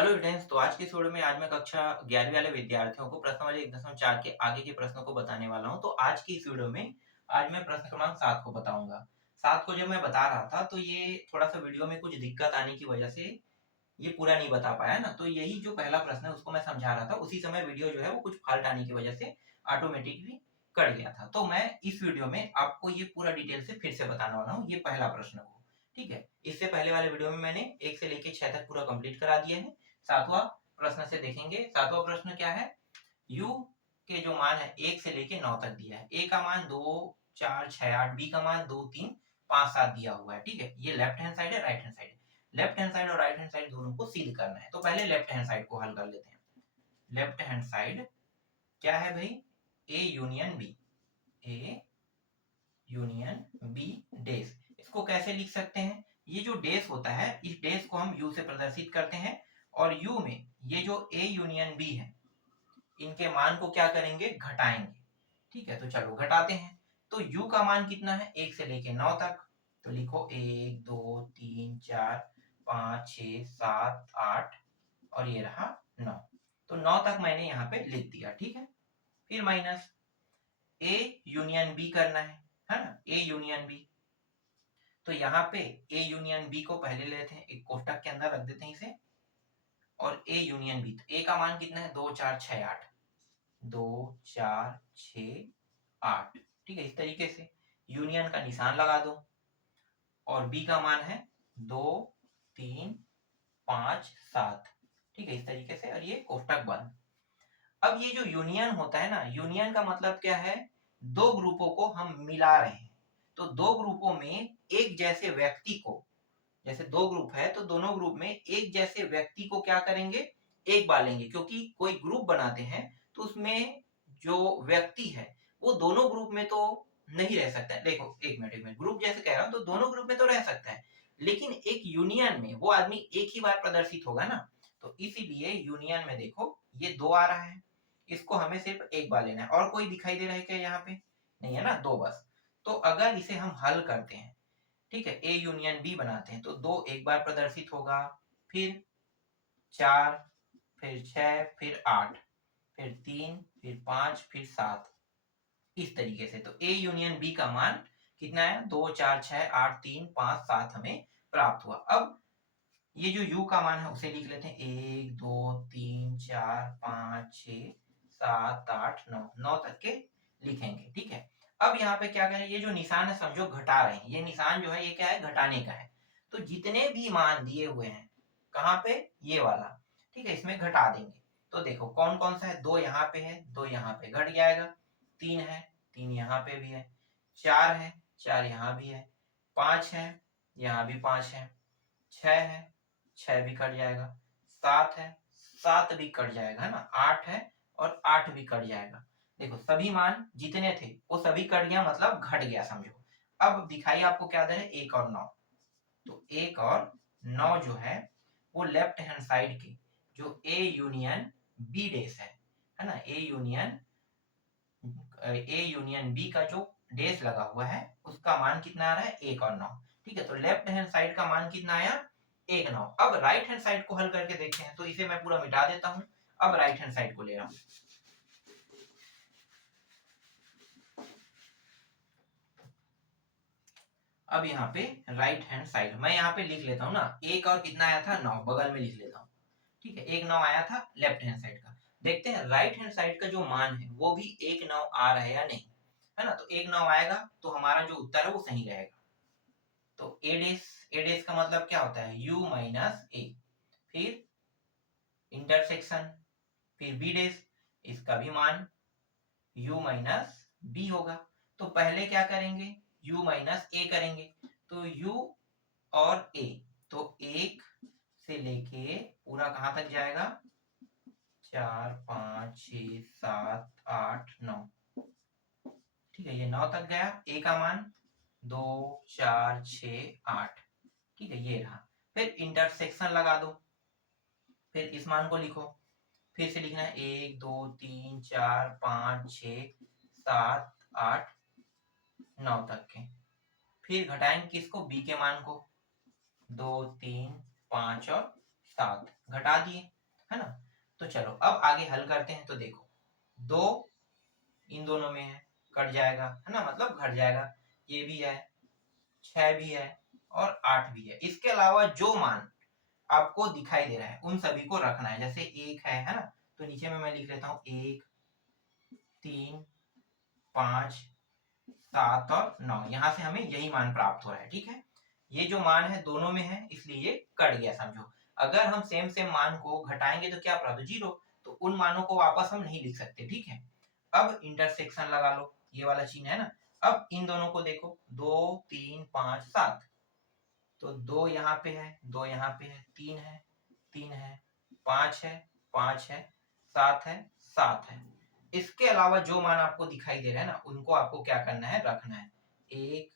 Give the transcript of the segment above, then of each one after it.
Hello students, तो आज की इस वीडियो में आज मैं कक्षा 11वीं वाले विद्यार्थियों को प्रश्नावली 1.4 के आगे के प्रश्नों को बताने वाला हूं। तो आज की इस वीडियो में आज मैं प्रश्न क्रमांक 7 को बताऊंगा। 7 को जब मैं बता रहा था तो ये थोड़ा सा वीडियो में कुछ दिक्कत आने की वजह से ये पूरा नहीं बता पाया ना। तो यही जो पहला प्रश्न है उसको मैं समझा रहा था, उसी समय वीडियो जो है वो कुछ फॉल्ट आने की वजह से ऑटोमेटिकली कट गया था। तो मैं इस वीडियो में आपको ये पूरा डिटेल से फिर से बताने वाला हूँ ये पहला प्रश्न को। ठीक है, इससे पहले वाले वीडियो में मैंने 1 से लेके 6 तक पूरा कंप्लीट करा दिया है। 7वां प्रश्न से देखेंगे। 7वां प्रश्न क्या है, u के जो मान है 1 से लेके 9 तक दिया है। a का मान 2 4 6 8, b का मान 2 3 5 7 दिया हुआ है। ठीक है, ये लेफ्ट हैंड साइड है, राइट हैंड साइड है। लेफ्ट हैंड साइड और राइट हैंड साइड दोनों को सिद्ध करना है। तो पहले लेफ्ट हैंड साइड को हल कर लेते हैं। लेफ्ट हैंड साइड क्या है भाई, a union b, a union b dash. इसको कैसे लिख सकते हैं, ये जो डेश होता है इस डेश को हम u से प्रदर्शित करते हैं और u में ये जो a यूनियन b है इनके मान को क्या करेंगे, घटाएंगे। ठीक है, तो चलो घटाते हैं। तो u का मान कितना है, 1 से लेके 9 तक। तो लिखो 1 2 3 4 5 6 7 8 और ये रहा 9। तो 9 तक मैंने यहाँ पे लिख दिया। ठीक है, फिर माइनस a यूनियन b करना है ना, a यूनियन b। तो यहाँ पे a यूनियन b को पहले लेते हैं, एक कोष्टक के अंदर रख देते हैं इसे। और a यूनियन b, तो a का मान कितना है, 2 4 6 8, 2 4 6 8। ठीक है, इस तरीके से यूनियन का निशान लगा दो। और b का मान है 2 3 5 7। ठीक है, इस तरीके से, और ये कोष्टक बंद। अब ये जो यूनियन होता है ना, यूनियन का मतलब क्या है, दो ग्रुपों को हम मिला रहे हैं। तो दो ग्रुपों में एक जैसे व्यक्ति को, जैसे दो ग्रुप है तो दोनों ग्रुप में एक जैसे व्यक्ति को क्या करेंगे, एक बार लेंगे। क्योंकि कोई ग्रुप बनाते हैं तो उसमें जो व्यक्ति है वो दोनों ग्रुप में तो नहीं रह सकता है। देखो एक मिनट, ग्रुप जैसे कह रहा हूं तो दोनों ग्रुप में तो रह सकता है, लेकिन एक यूनियन में वो आदमी एक ही बार प्रदर्शित होगा ना। तो इसीलिए यूनियन में देखो ये 2 आ रहा है, इसको हमें सिर्फ एक बार लेना है। और कोई दिखाई दे रहा है क्या यहाँ पे, नहीं है ना, 2 बस। तो अगर इसे हम हल करते हैं, ठीक है, ए यूनियन बी बनाते हैं, तो 2 एक बार प्रदर्शित होगा, फिर 4, फिर 6, फिर 8, फिर 3, फिर 5, फिर 7। इस तरीके से तो ए यूनियन बी का मान कितना है, 2 4 6 8 3 5 7 हमें प्राप्त हुआ। अब ये जो u का मान है उसे लिख लेते हैं, 1 2 3 4 5 6 7 8 9, 9 तक के लिखेंगे। ठीक है, अब यहाँ पे क्या करें, ये जो निशान है समझो घटा रहे हैं, ये निशान जो है ये क्या है, घटाने का है। तो जितने भी मान दिए हुए हैं, कहाँ पे, ये वाला, ठीक है, इसमें घटा देंगे। तो देखो कौन कौन सा है, 2 यहाँ पे है, 2 यहाँ पे घट जाएगा, 3 है, 3 यहाँ पे भी है, 4 है, 4 यहाँ भी है, 5 है, यहाँ भी 5 है, 6 है, 6 भी कट जाएगा, 7 है, 7 भी कट जाएगा, है ना, 8 है और 8 भी कट जाएगा। देखो सभी मान जितने थे वो सभी कट गया, मतलब घट गया समझो। अब दिखाई आपको क्या दे रहा है, 1 और 9। तो 1 और 9 जो है वो लेफ्ट हैंड साइड के जो ए यूनियन बी डेश है ना, ए यूनियन बी का जो डेश लगा हुआ है उसका मान कितना आ रहा है, 1 और 9। ठीक है, तो लेफ्ट हैंड साइड का मान कितना आया, 1 9। अब राइट हैंड साइड को हल करके देखते हैं, तो इसे मैं पूरा मिटा देता हूं। अब राइट हैंड साइड को ले रहा हूं। अब यहाँ पे राइट हैंड साइड मैं यहाँ पे लिख लेता हूँ ना, 1 और कितना आया था, 9, बगल में लिख लेता हूँ। ठीक है, 1 9 आया था लेफ्ट हैंड साइड का। देखते हैं राइट हैंड साइड का जो मान है वो भी 1 9 आ रहा है या नहीं, है ना। तो 1 9 आएगा तो हमारा जो उत्तर है वो सही रहेगा। तो ए डेश का मतलब क्या होता है, u माइनस ए, फिर इंटरसेक्शन, फिर बी डेश, इसका भी मान u माइनस बी होगा। तो पहले क्या करेंगे, u माइनस ए करेंगे। तो u और a, तो 1 से लेके पूरा कहां तक जाएगा, 4 5 6 7 8 9। ठीक है, ये 9 तक गया, a का मान 2 4 6 8। ठीक है, ये रहा। फिर इंटरसेक्शन लगा दो, फिर इस मान को लिखो। फिर से लिखना है 1 2 3 4 5 6 7 8 9 तक के। फिर घटाएंगे किसको, b के मान को, 2 3 5 और 7 घटा दिए, है ना। तो चलो अब आगे हल करते हैं। तो देखो 2 इन दोनों में है, कट जाएगा, है ना, मतलब घट जाएगा। ये भी है, 6 भी है और 8 भी है। इसके अलावा जो मान आपको दिखाई दे रहा है उन सभी को रखना है। जैसे 1 है ना, तो नीचे में मैं लिख लेता हूँ 1, 3, 5, 7 और 9। यहाँ से हमें यही मान प्राप्त हो रहा है, ठीक है। ये जो मान है दोनों में है, इसलिए ये कट गया समझो। अगर हम सेम सेम मान को घटाएंगे तो क्या प्राप्त हो, 0। तो उन मानों को वापस हम नहीं लिख सकते, ठीक है। अब इंटरसेक्शन लगा लो, ये वाला चिन्ह है ना। अब इन दोनों को देखो, 2, 3, 5, 7। तो 2 यहाँ पे है, 2 यहाँ पे है, 3 है, 3 है, 5 है, 5 है, 7 है, 7 है। इसके अलावा जो मान आपको दिखाई दे रहा है ना, उनको आपको क्या करना है, रखना है। 1,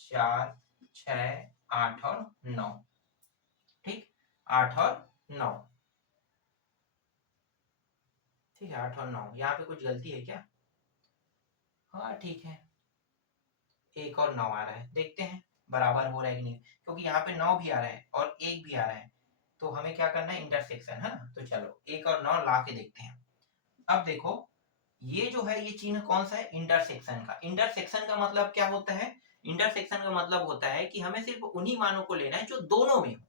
4, 6, 8 और 9, ठीक। 8 और 9, ठीक है। 8 और 9, यहाँ पे कुछ गलती है क्या? हाँ ठीक है, 1 और 9 आ रहा है। देखते हैं बराबर हो रहा है कि नहीं, क्योंकि यहाँ पे 9 भी आ रहा है और 1 भी आ रहा है। तो हमें क्या करना है, इंटरसेक्शन, है ना। तो चलो 1 और 9 ला के देखते हैं। अब देखो ये जो है, ये चिन्ह कौन सा है, इंटरसेक्शन का। इंटरसेक्शन का मतलब क्या होता है, इंटरसेक्शन का मतलब होता है कि हमें सिर्फ उन्हीं मानों को लेना है जो दोनों में हो।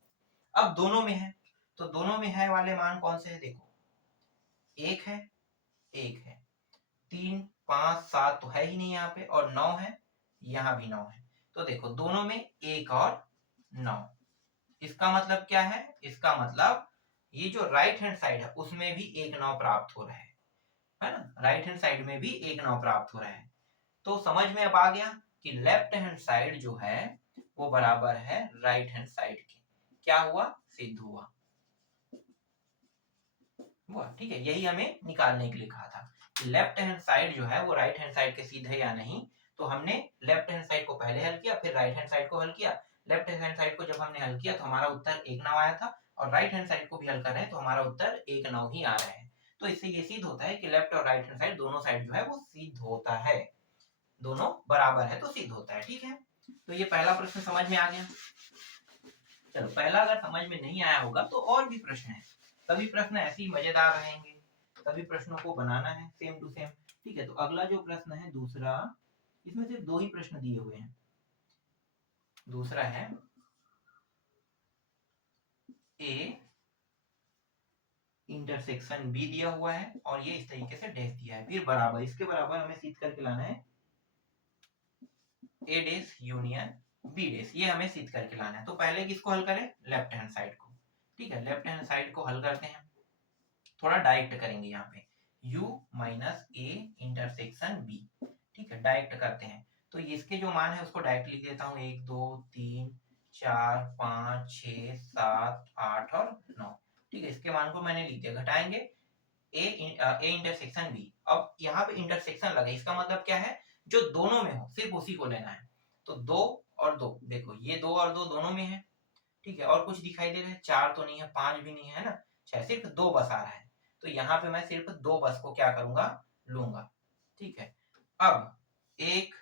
अब दोनों में है, तो दोनों में है वाले मान कौन से है, देखो 1 है, 1 है, 3, 5, 7 तो है ही नहीं यहाँ पे, और 9 है, यहाँ भी 9 है। तो देखो दोनों में 1 और 9। इसका मतलब क्या है, इसका मतलब ये जो राइट हैंड साइड है उसमें भी 1 9 प्राप्त हो रहा है ना। राइट हैंड साइड में भी 1 9 प्राप्त हो रहा है। तो समझ में अब आ गया कि लेफ्ट हैंड साइड जो है वो बराबर है राइट हैंड साइड के। क्या हुआ, सिद्ध हुआ। ठीक है, यही हमें निकालने के लिए कहा था कि लेफ्ट हैंड साइड जो है वो राइट हैंड साइड के सिद्ध है या नहीं। तो हमने लेफ्ट हैंड साइड को पहले हल किया, फिर राइट हैंड साइड को हल किया। लेफ्ट हैंड साइड को जब हमने हल किया तो हमारा उत्तर 1 9 आया था, और राइट हैंड साइड को भी हल कर रहे हैं तो हमारा उत्तर 1 9 ही आ रहा है। तो इससे ये सिद्ध होता है कि लेफ्ट और राइट हैंड साइड दोनों साइड जो है वो सिद्ध होता है, दोनों बराबर है तो सिद्ध होता है, ठीक है। तो ये पहला प्रश्न समझ में आ गया। चलो पहला अगर समझ में नहीं आया होगा तो और भी प्रश्न है। सभी प्रश्न ऐसे ही मजेदार रहेंगे, सभी प्रश्नों को बनाना है सेम टू सेम, ठीक है। तो अगला जो प्रश्न है दूसरा, इसमें सिर्फ 2 ही प्रश्न दिए हुए हैं। दूसरा है ए इंटरसेक्शन बी दिया हुआ है और ये इस तरीके से डैश दिया है, फिर बराबर, इसके बराबर हमें सिद्ध करके लाना है ए डैश यूनियन बी डैश, ये हमें सिद्ध करके लाना है। तो पहले किसको हल करें, लेफ्ट हैंड साइड को, ठीक है। लेफ्ट हैंड साइड को हल करते हैं, थोड़ा डायरेक्ट करेंगे यहाँ पे, u minus A intersection b, ठीक है, डायरेक्ट करते हैं। तो इसके जो मान है उसको डायरेक्ट लिख देता हूँ, 1 2 3 4 5 6 7 8 और 9, ठीक है। इसके मान को मैंने लिख दिया, घटाएंगे ए इंटरसेक्शन बी। अब यहाँ पे इंटरसेक्शन लगे, इसका मतलब क्या है, जो दोनों में हो सिर्फ उसी को लेना है। तो 2 और 2, देखो ये 2 और 2 दोनों में है, ठीक है। और कुछ दिखाई दे रहा है, 4 तो नहीं है, 5 भी नहीं है ना, 6, सिर्फ 2 बस आ रहा है। तो यहाँ पे मैं सिर्फ 2 बस को क्या करूंगा, लूंगा, ठीक है। अब 1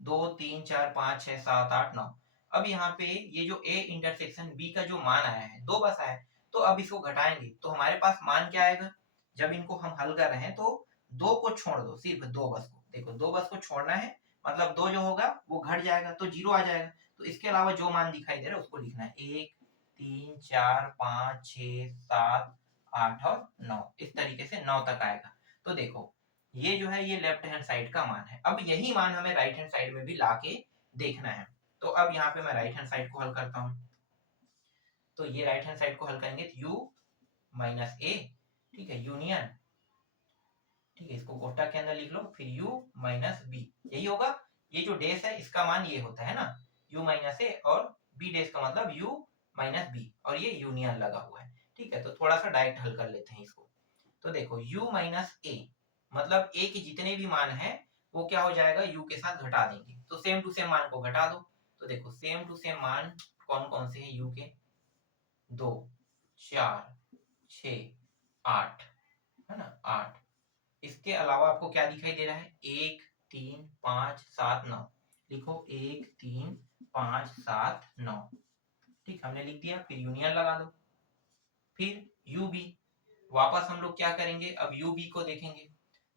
2 3 4 5 6 7 8 9, अब यहाँ पे ये जो ए इंटरसेक्शन बी का जो मान आया है, 2 बस आया है। तो अब इसको घटाएंगे तो हमारे पास मान क्या आएगा, जब इनको हम हल कर रहे हैं तो 2 को छोड़ दो, सिर्फ 2 बस को, देखो 2 बस को छोड़ना है, मतलब 2 जो होगा वो घट जाएगा तो 0 आ जाएगा। तो इसके अलावा जो मान दिखाई दे रहा है उसको लिखना है, 1 3 4 5 6 7 8 और 9, इस तरीके से 9 तक आएगा। तो देखो ये जो है ये लेफ्ट हैंड साइड का मान है। अब यही मान हमें राइट हैंड साइड में भी लाके देखना है। तो अब यहाँ पे मैं राइट हैंड साइड को हल करता हूँ। तो ये राइट हैंड साइड को हल करेंगे तो u माइनस ए, ठीक है, यूनियन, ठीक है, इसको कोष्टक के अंदर लिख लो, फिर u माइनस बी, यही होगा। ये जो डेस है इसका मान ये होता है ना, u माइनस ए, और b डेस का मतलब u माइनस बी, और ये यूनियन लगा हुआ है, ठीक है। तो थोड़ा सा डायरेक्ट हल कर लेते हैं इसको। तो देखो u माइनस ए मतलब a के जितने भी मान है वो क्या हो जाएगा, u के साथ घटा देंगे, तो सेम टू सेम मान को घटा दो। तो देखो सेम टू सेम मान कौन कौन से हैं u के, 2 4 6 8, है ना, 8। इसके अलावा आपको क्या दिखाई दे रहा है, 1 3 5 7 9, लिखो 1 3 5 7 9, ठीक, हमने लिख दिया। फिर यूनियन लगा दो, फिर यू बी, वापस हम लोग क्या करेंगे, अब यू बी को देखेंगे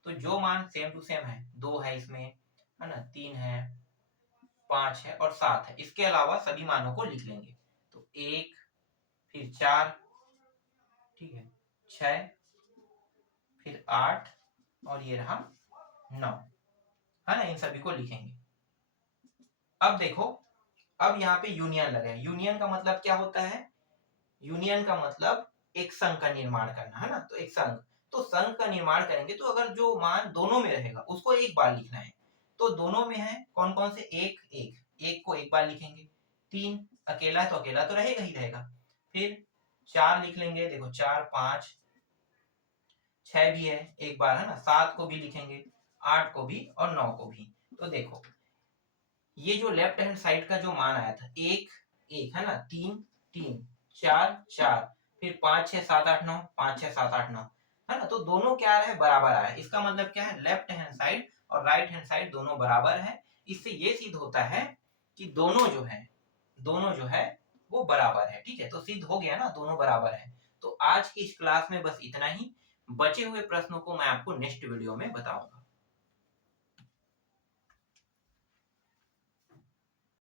तो जो मान सेम टू सेम है, 2 है इसमें, है ना, 3 है, 5 है और 7 है, इसके अलावा सभी मानों को लिख लेंगे। तो 1, फिर 4, ठीक है, 6, फिर 8 और ये रहा 9, है ना, इन सभी को लिखेंगे। अब देखो, अब यहाँ पे यूनियन लगे। यूनियन का मतलब क्या होता है, यूनियन का मतलब एक संघ का निर्माण करना, है ना, तो एक संघ, तो संघ का निर्माण करेंगे तो अगर जो मान दोनों में रहेगा उसको एक बार लिखना है। तो दोनों में है कौन कौन से, एक एक, एक को एक बार लिखेंगे, 3 अकेला है तो अकेला तो रहेगा ही रहेगा, फिर 4 लिख लेंगे, देखो 4 5, 6 भी है एक बार, है ना, 7 को भी लिखेंगे, 8 को भी और 9 को भी। तो देखो ये जो लेफ्ट हैंड साइड का जो मान आया था, एक एक, है ना, 3 3, 4 4, फिर 5 6 7 8 9, 5 6 7 8 9, है ना, तो दोनों क्या आ रहा है, बराबर आ रहा है। इसका मतलब क्या है, लेफ्ट हैंड साइड और राइट हैंड साइड दोनों बराबर है। इससे ये सिद्ध होता है कि दोनों जो है वो बराबर है। ठीक है, तो सिद्ध हो गया ना, दोनों बराबर है। तो आज की इस क्लास में बस इतना ही। बचे हुए प्रश्नों को मैं आपको नेक्स्ट वीडियो में बताऊंगा।